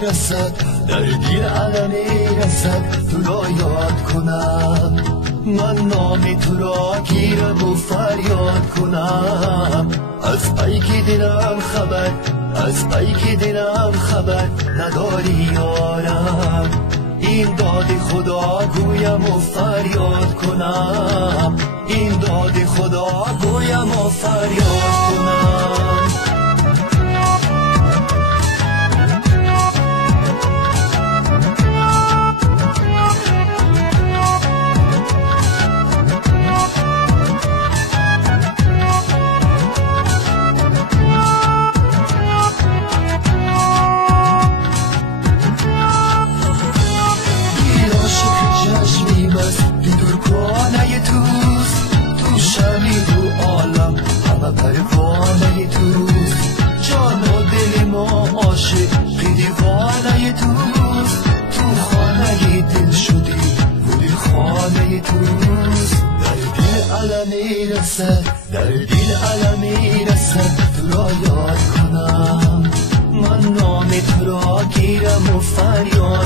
میرسد، در دل علم میرسد، تو را یاد کنم. من نام تو را گیرم و فریاد کنم. از پیک دلم خبر، از پیک دلم خبر نداری یارم. این داد خدا گویم و فریاد کنم. این داد خدا گویم و فریاد کنم. پروانه توست، جان و دل ما عاشق دیوانه توست. تو خانه دل شدی و دل خانه توست. در دل علم میرسد، در دل علم میرسد، تو را یاد کنم. من نام تو را گیرم و فریاد